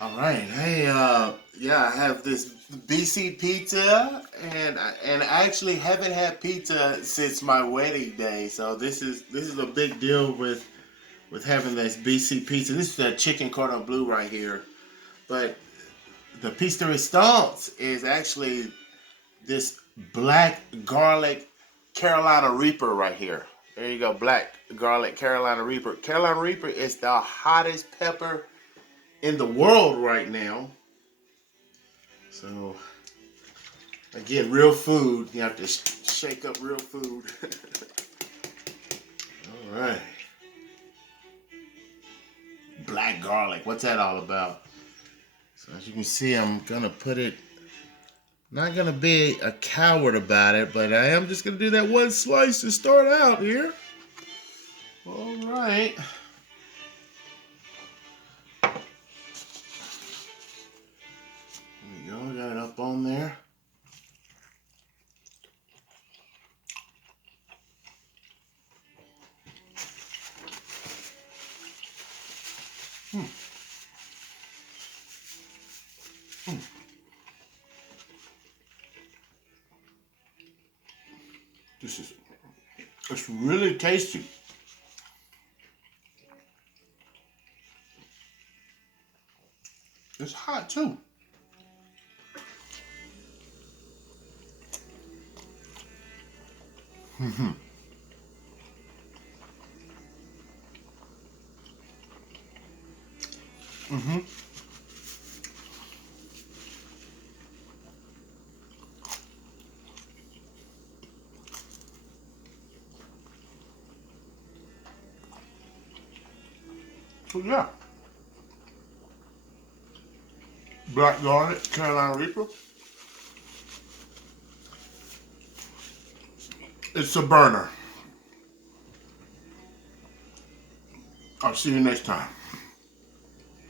All right. Hey, yeah, I have this BC pizza, and I actually haven't had pizza since my wedding day. So this is a big deal with having this BC pizza. This is that chicken cordon bleu right here. But the piece de resistance is actually this black garlic Carolina Reaper right here. There you go, black garlic Carolina Reaper. Carolina Reaper is the hottest pepper in the world right now. So again, real food. You have to shake up real food. All right. Black garlic. What's that all about? So as you can see, I'm gonna put it. Not gonna be a coward about it, but I am just gonna do that one slice to start out here. All right. There we go. Got it up on there. Hmm. Hmm. It's really tasty. It's hot too. Mm-hmm. Mm-hmm. So yeah, black garlic, Carolina Reaper. It's a burner. I'll see you next time.